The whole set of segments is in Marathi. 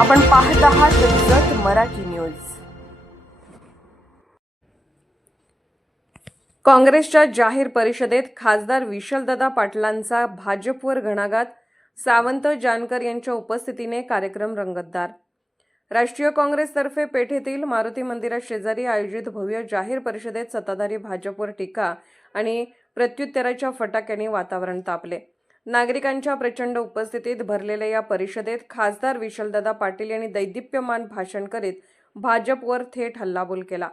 आपण पाहत आहात जत मराठी न्यूज. काँग्रेसच्या जाहीर परिषदेत खासदार विशालदादा पाटलांचा भाजपवर घणाघात सावंत जानकर यांच्या उपस्थितीने कार्यक्रम रंगतदार. राष्ट्रीय काँग्रेसतर्फे पेठेतील मारुती मंदिरात शेजारी आयोजित भव्य जाहीर परिषदेत सत्ताधारी भाजपवर टीका आणि प्रत्युत्तराच्या फटाक्यांनी वातावरण तापले. नागरिकांच्या प्रचंड उपस्थितीत भरलेल्या या परिषदेत खासदार विशलदादा पाटील यांनी दैदिप्यमान भाषण करीत भाजपवर थेट हल्लाबोल केला.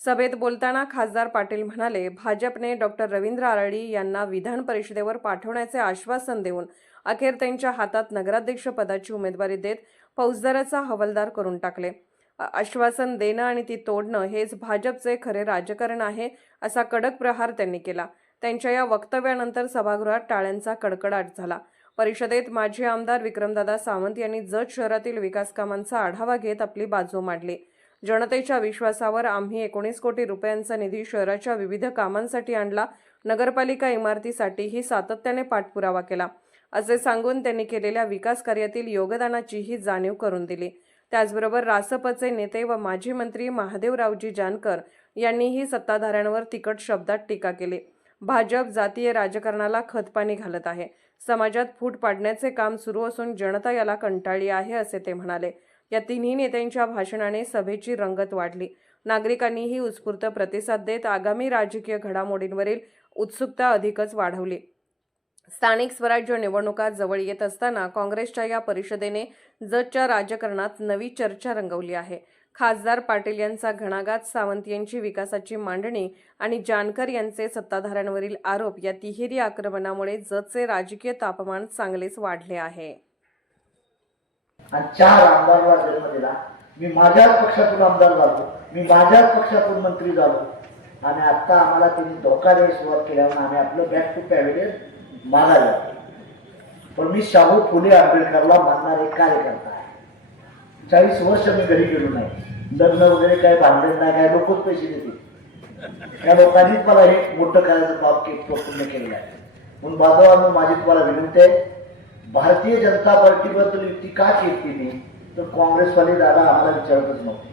सभेत बोलताना खासदार पाटील म्हणाले भाजपने डॉक्टर रवींद्र आराडी यांना विधान परिषदेवर पाठवण्याचे आश्वासन देऊन अखेर त्यांच्या हातात नगराध्यक्ष पदाची उमेदवारी देत फौजदाराचा हवालदार करून टाकले. आश्वासन देणं आणि ती तोडणं हेच भाजपचे खरे राजकारण आहे असा कडक प्रहार त्यांनी केला. त्यांच्या या वक्तव्यानंतर सभागृहात टाळ्यांचा कडकडाट झाला. परिषदेत माजी आमदार विक्रमदादा सावंत यांनी जत शहरातील विकास कामांचा आढावा घेत आपली बाजू मांडली. जनतेच्या विश्वासावर आम्ही एकोणीस कोटी रुपयांचा निधी शहराच्या विविध कामांसाठी आणला. नगरपालिका इमारतीसाठीही सातत्याने पाठपुरावा केला. असे सांगून त्यांनी केलेल्या विकास कार्यातील योगदानाचीही जाणीव करून दिली. त्याचबरोबर रासपचे नेते व माजी मंत्री महादेवरावजी जानकर यांनीही सत्ताधाऱ्यांवर तिखट शब्दात टीका केली. भाजप जातीय राजकारणाला खतपाणी घालत आहे. समाजात फूट पाडण्याचे काम सुरू असून जनता याला कंटाळली आहे असे ते म्हणाले. या तिन्ही नेत्यांच्या भाषणाने सभेची रंगत वाढली. नागरिकांनीही उत्स्फूर्त प्रतिसाद देत आगामी राजकीय घडामोडींवरील उत्सुकता अधिकच वाढवली. स्थानिक स्वराज्य निवडणुका जवळ येत असताना काँग्रेसच्या या परिषदेने जतच्या राजकारणात नवी चर्चा रंगवली आहे. खासदार पाटील यांचा घणाघात सावंत यांची विकासाची मांडणी आणि जानकर यांचे सत्ताधाऱ्यांवरील आरोप या तिहेरी आक्रमणामुळे जतचे राजकीय तापमान चांगलेच वाढले आहे. चार आमदारला जन्म दिला मी माझ्याच पक्षातून आमदार झालो मी माझ्याच पक्षातून मंत्री झालो. आणि आता आम्हाला त्यांनी धोका द्यायला सुरुवात केल्यावर आम्ही आपलं बॅक टू पॅव्हिलियन मागायला पण मी शाहू फुले आंबेडकरला मानणारे कार्यकर्ता. चाळीस वर्ष मी घरी गेलो नाही. लग्न वगैरे काय बांधले नाही काय लोकच पैसे देते त्या लोकांनीच मला हे मोठं करायचं काम के पूर्ण केलेलं आहे. म्हणून बाजूला माझी तुम्हाला विनंती आहे भारतीय जनता पार्टीबद्दल युती का केली मी तर काँग्रेसवाले दादा आम्हाला विचारतच नव्हते.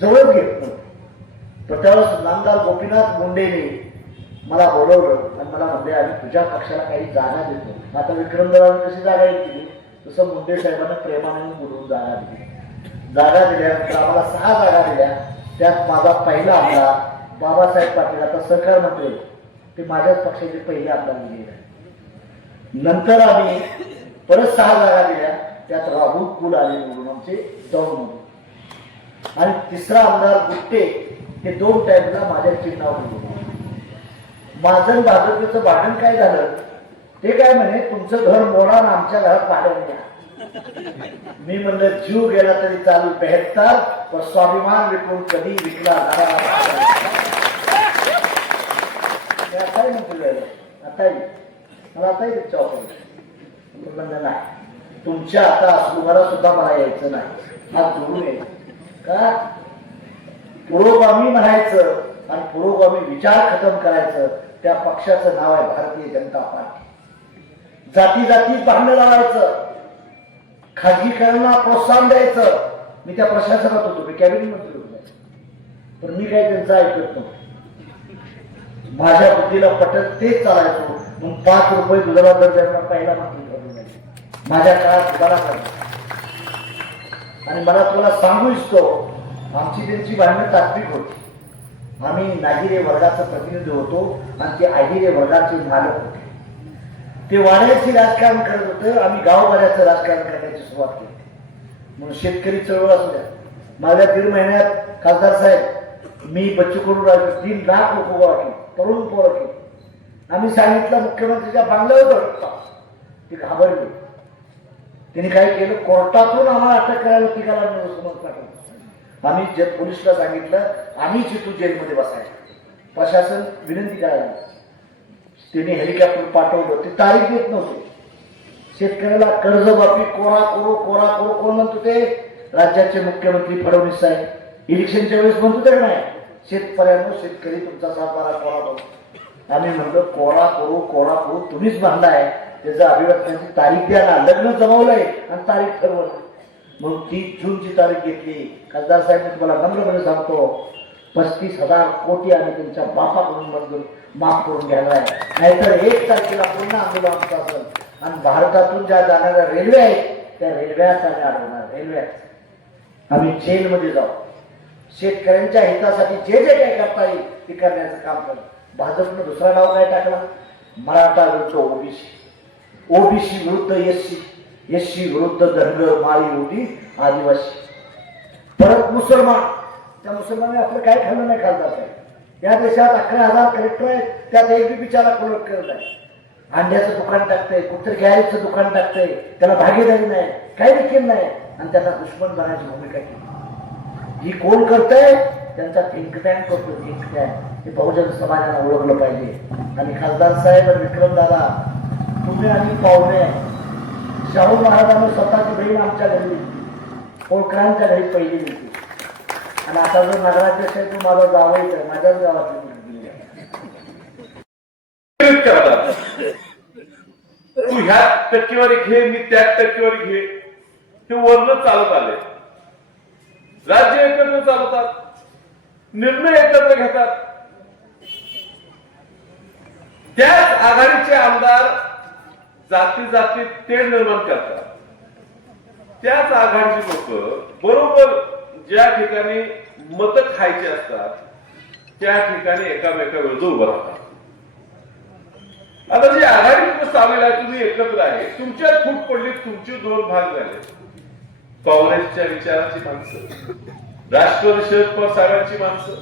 जवळच घेत नव्हते तर त्यावेळेस नामदार गोपीनाथ मुंडेने मला बोलवलं आणि मला म्हणले आम्ही तुझ्या पक्षाला काही जागा देतो. आता विक्रमदारांनी कशी जागा दिली तसं मुंडे साहेबांना प्रेमाने बोलवून जागा दिली. जागा दिल्यानंतर आम्हाला सहा जागा दिल्या. त्यात माझा पहिला आमदार बाबासाहेब पाटील आता सहकार मंत्री. ते माझ्याच पक्षाचे पहिले आमदार गेले. नंतर आम्ही परत सहा जागा दिल्या. त्यात राहुल कुल आले म्हणून आमचे जाऊन होते आणि तिसरा आमदार गुट्टे ते दोन टाईमला माझ्या चिन्हावर माझं भाजपचं भांडण काय झालं? ते काय म्हणे तुमचं घर मोडा आमच्या घरात भाडण द्या. मी म्हणलं जीव गेला तरी चालू बेहत्तर पण स्वाभिमान विकून कधी विकला आताही म्हटलेलं आताही मला आताही त्याच्या ऑफर म्हणलं नाही तुमच्या आता तुम्हाला सुद्धा मला यायचं नाही. हा जोडून यायचं. का? पुरोगामी म्हणायचं आणि पुरोगामी विचार खतम करायचं त्या पक्षाचं नाव आहे भारतीय जनता पार्टी. जाती जातीत भांडण लावायचं. खाजगीकरणाला प्रोत्साहन द्यायचं. मी त्या प्रशासनात होतो मी कॅबिनेट मंत्री होतो. पण मी काही त्यांचं ऐकत नव्हतो. माझ्या बुद्धीला पटत तेच चालायचो. मग पाच रुपये दुधाला दर द्यायला पहिला मागणी माझ्या काळात दुधाला कर आणि मला तुला सांगू इच्छितो आमची त्यांची भांडणं तात्विक होती. आम्ही नागिरे वर्गाचं प्रतिनिधी होतो आणि ते आहिरे वर्गाचे मालक होते. ते वाड्याचे राजकारण करत होतं. आम्ही गावगाड्याचं राजकारण करण्याची सुरुवात केली. म्हणून शेतकरी चळवळ असू द्या. माझ्या दीड महिन्यात खासदार साहेब मी बच्चू कडू राहिलो तीन लाख लोक गोळा तरुण पोरं केली. आम्ही सांगितलं मुख्यमंत्रीच्या बांगल्यावर ते ती घाबरली. त्यांनी काय केलं? कोर्टातून आम्हाला अटक करायला तिघाला समज पाठवलं. आम्ही जे पोलिसला सांगितलं आम्हीच तू जेलमध्ये बसायचं. प्रशासन विनंती करायला. त्यांनी हेलिकॉप्टर पाठवलं. ते तारीख देत नव्हते. शेतकऱ्याला कर्जमाफी कोरा करू कोरा करू कोण म्हणतो ते? राज्याचे मुख्यमंत्री फडणवीस साहेब. इलेक्शनच्या वेळेस म्हणतो तर नाही. शेतकऱ्यांनो शेतकरी तुमचा सातबारा कोरा करू आम्ही म्हणलं कोरा करू कोरा करू तुम्हीच बांधलाय त्याचं अभिव्यक्तीची तारीख द्या ना. लग्न जमवलंय आणि तारीख ठरवलं. म्हणून तीस जूनची तारीख घेतली. खासदार साहेब मी तुम्हाला नम्रपणे सांगतो पस्तीस हजार कोटी आम्ही तुमच्या बापाकडून मंजूर माफ करून घ्यायला आहे नाहीतर एक तारखेला पुन्हा आंदोलन आमचं असेल आणि भारतातून ज्या जाणाऱ्या रेल्वे आहेत त्या रेल्वेच आम्ही अडवणार रेल्वे आम्ही जेलमध्ये जाऊ. शेतकऱ्यांच्या हितासाठी जे जे काय करता येईल ते करण्याचं काम करू. भाजपनं दुसरा नाव काय टाकला? मराठा विरुद्ध ओबीसी. ओबीसी विरुद्ध एस सी एस सी विरुद्ध धनगर माळी होती आदिवासी. परत मुसलमान. त्या मुसलमानाने आपलं काय खाल्लं नाही खाल्लं साहेब? या देशात अकरा हजार कलेक्टर आहेत. त्यात एक बी बिचारा कोलट करत नाही. अंड्याचं दुकान टाकतंय कुठतरी गॅरेजचं दुकान टाकतंय. त्याला भागीदारी नाही काही देखील नाही. आणि त्याला दुश्मन बनायची भूमिका केली. जी कोण करतंय त्यांचा थिंक टँक करतो थिंक टँक हे बहुजन समाजाला ओळखलं पाहिजे. आणि खासदार साहेब आणि विक्रम दादा तुम्ही आणि पाहुणे. शाहू महाराजांना स्वतःची बहीण आमच्या घरी. होळकरांच्या घरी पहिली दिली आणि आता जो नगराध्यक्ष आहे तो माझा जावई आहे माझ्याच गावात करतात तू ह्या टक्केवारी घे मी त्या टक्केवारी घे. ते वर्ण चालत आले. राज्य एकत्र चालवतात निर्णय एकत्र घेतात. त्याच आघाडीचे आमदार जाती जाती तेढ निर्माण करतात. त्याच आघाडीची लोक बरोबर ज्या ठिकाणी मत खायचे असतात त्या ठिकाणी एकामेकाविरुद्ध उभं राहतात आता जी आघाडी सामील आहे तुम्ही एकत्र आहे तुमच्यात फूट पडली तुमचे दोन भाग झाले. काँग्रेसच्या विचाराची माणसं राष्ट्रवादी शरद पवार साहेबांची माणसं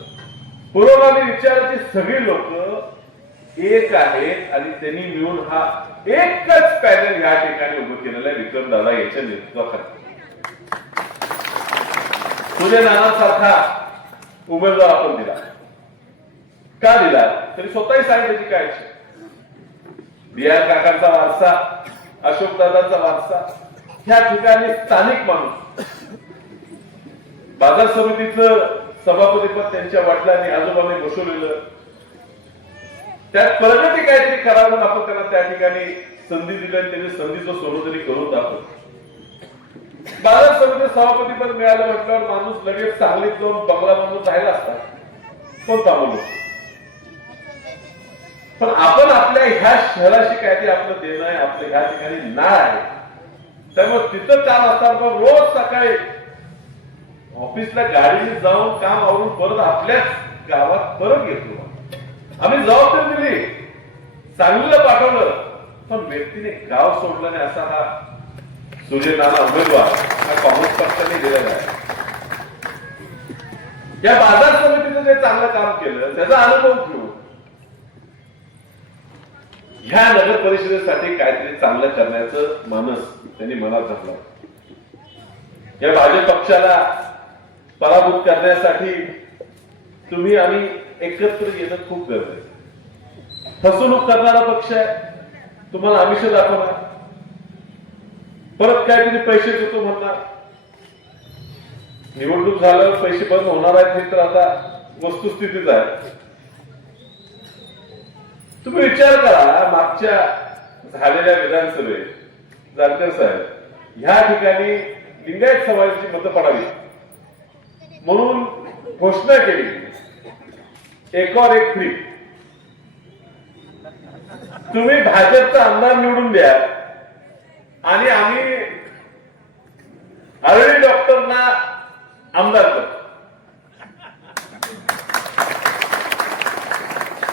पुरोगामी विचाराची सगळी लोक एक आहेत आणि त्यांनी मिळून हा एकच पॅनल या ठिकाणी उभं केलेला आहे विक्रम दादा याच्या नेतृत्वाखाली. सूर्य नानासारखा उमेदवार आपण दिला. का दिला? तरी स्वतःही सांगायची काय बी आर काकांचा वारसा अशोक दादांचा वारसा ह्या ठिकाणी स्थानिक माणूस. बाजार समितीचं सभापतीपद त्यांच्या वडिलांनी आजोबांनी बसवलेलं त्यात प्रगती काहीतरी करावं आपण त्यांना त्या ठिकाणी संधी दिली आणि त्यांनी संधीचं सोनं तरी करून दाखवलं. बाजार समिती सभापती पद मिळालं म्हटल्यावर माणूस लगेच सांगलीत जाऊन बंगला बांधून राहिला असता कोणता थांबवलं पण आपण आपल्या ह्या शहराशी काहीतरी आपलं देणं आहे आपलं ह्या ठिकाणी नाळ आहे. त्यामुळे तिथं काम असताना रोज सकाळी ऑफिसला गाडीने जाऊन काम आवरून परत आपल्याच गावात परत येतो. आम्ही जबाबदारी दिली. चांगलं पाठवलं. पण व्यक्तीने गाव सोडलं नाही असा हा सूर्यनाना उमेदवार. हा काँग्रेस पक्षाने दिलेला आहे. या बाजार समितीचं जे चांगलं काम केलं त्याचा अनुभव घेऊ ह्या नगर परिषदेसाठी काहीतरी चांगलं करण्याचं मानस त्यांनी मनात धरलं. या भाजप पक्षाला पराभूत करण्यासाठी तुम्ही आम्ही एकत्र येणं खूप गरजेचं फसवणूक करणारा पक्ष आहे. तुम्हाला आमिष दाखवणार परत काहीतरी पैसे देतो म्हणणार. निवडणूक झाल्यावर पैसे बंद होणार आहेत हे तर आता वस्तुस्थितीच आहे. तुम्ही विचार करा मागच्या झालेल्या विधानसभेत जानकर साहेब ह्या ठिकाणी लिंगायत समाजाची मतं पडावी. म्हणून घोषणा केली. एकावर एक फ्री तुम्ही भाजपचा आमदार निवडून द्या आणि आम्ही आरोग्य डॉक्टरना आमदार करतो.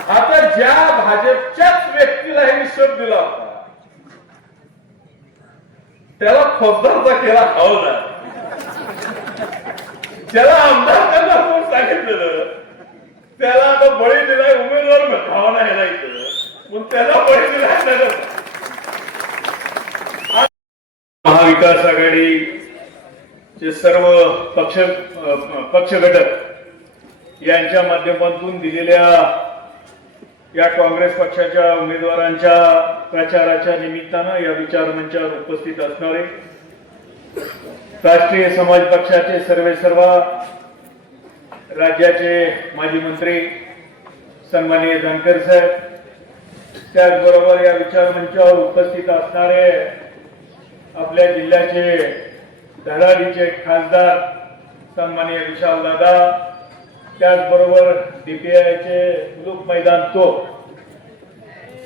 आता ज्या भाजपच्याच व्यक्तीला हे निषेध दिला होता त्याला फौजदारचा केला हवदार त्याला आमदार त्यांना कोण सांगितलेलं त्याला आता बळी दिलाय उमेदवार भावना ह्याला इथं मग त्याला बळी दिलाय नगर महाविकास आघाडीचे सर्व पक्ष पक्ष घटक यांच्या माध्यमातून दिलेल्या या काँग्रेस पक्षाच्या उमेदवारांच्या प्रचाराच्या निमित्तानं या विचारमंचावर उपस्थित असणारे राष्ट्रीय समाज पक्षाचे सर्वे सर्व राज्याचे माजी मंत्री सन्माननीय धनकर साहेब त्याचबरोबर या विचारमंचावर उपस्थित असणारे आपल्या जिल्ह्याचे धडाडीचे खासदार सन्मान्य विशाल दादा त्याचबरोबर डीपीआयचे मुलूक मैदान तो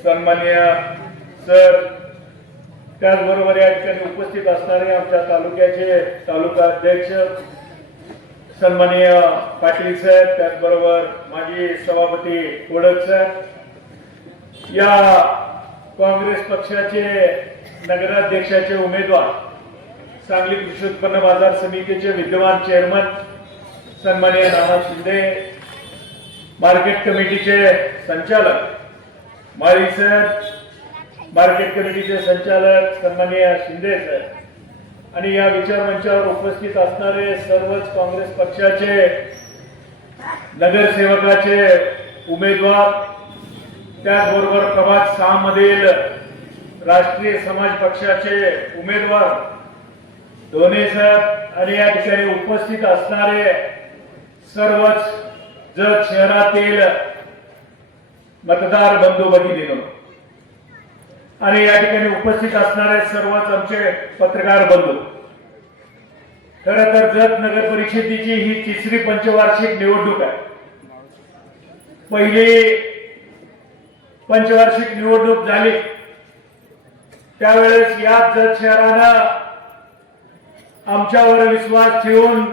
सन्मान्य सर त्याचबरोबर या ठिकाणी उपस्थित असणारे आमच्या तालुक्याचे तालुका अध्यक्ष सन्माननीय पाटील साहेब त्याचबरोबर माजी सभापती कोडक साहेब या काँग्रेस पक्षाचे नगराध्यक्षाचे उमेदवार सांगली कृषी उत्पन्न बाजार समितीचे विद्यमान चेअरमन सन्माननीय रामा शिंदे मार्केट कमिटीचे संचालक माळी सर मार्केट कमिटीचे संचालक सन्माननीय शिंदे सर. आणि या विचारमंचावर उपस्थित असणारे सर्वच काँग्रेस पक्षाचे नगरसेवकाचे उमेदवार त्याचबरोबर प्रभाग सहा मधील राष्ट्रीय समाज पक्षाचे उमेदवार दोन्ही साहेब आणि या ठिकाणी उपस्थित असणारे सर्वच जत शहरातील मतदार बंधू भगिनीनो आणि या ठिकाणी उपस्थित असणारे सर्वच आमचे पत्रकार बंधू खर तर जत नगर परिषदेची ही तिसरी पंचवार्षिक निवडणूक आहे. पहिली पंचवार्षिक निवडणूक झाली. त्यावेळेस या जत शहरानं आमच्यावर विश्वास ठेवून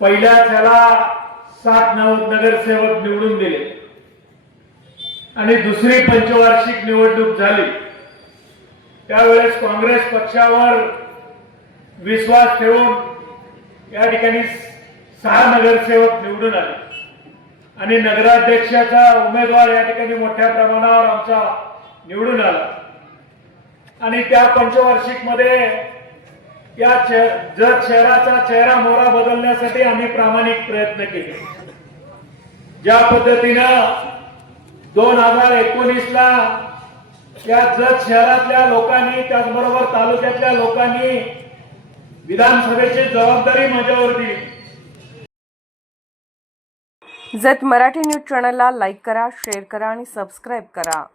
पहिल्या त्याला सात नऊ नगरसेवक निवडून दिले. आणि दुसरी पंचवार्षिक निवडणूक झाली. त्यावेळेस काँग्रेस पक्षावर विश्वास ठेवून या ठिकाणी सहा नगरसेवक निवडून आले. आणि नगराध्यक्षाचा उमेदवार या ठिकाणी मोठ्या प्रमाणावर आमचा निवडून आला. आणि त्या पंचवार्षिकमध्ये या चे- जत शहराचा चेहरा मोहरा बदलण्यासाठी आम्ही प्रामाणिक प्रयत्न केले. ज्या पद्धतीनं दोन हजार एकोणीस ला या जत शहरातल्या लोकांनी त्याचबरोबर तालुक्यातल्या लोकांनी विधानसभेची जबाबदारी माझ्यावर दिली. जत मराठी न्यूज चॅनलला लाईक करा शेअर करा आणि सबस्क्राईब करा.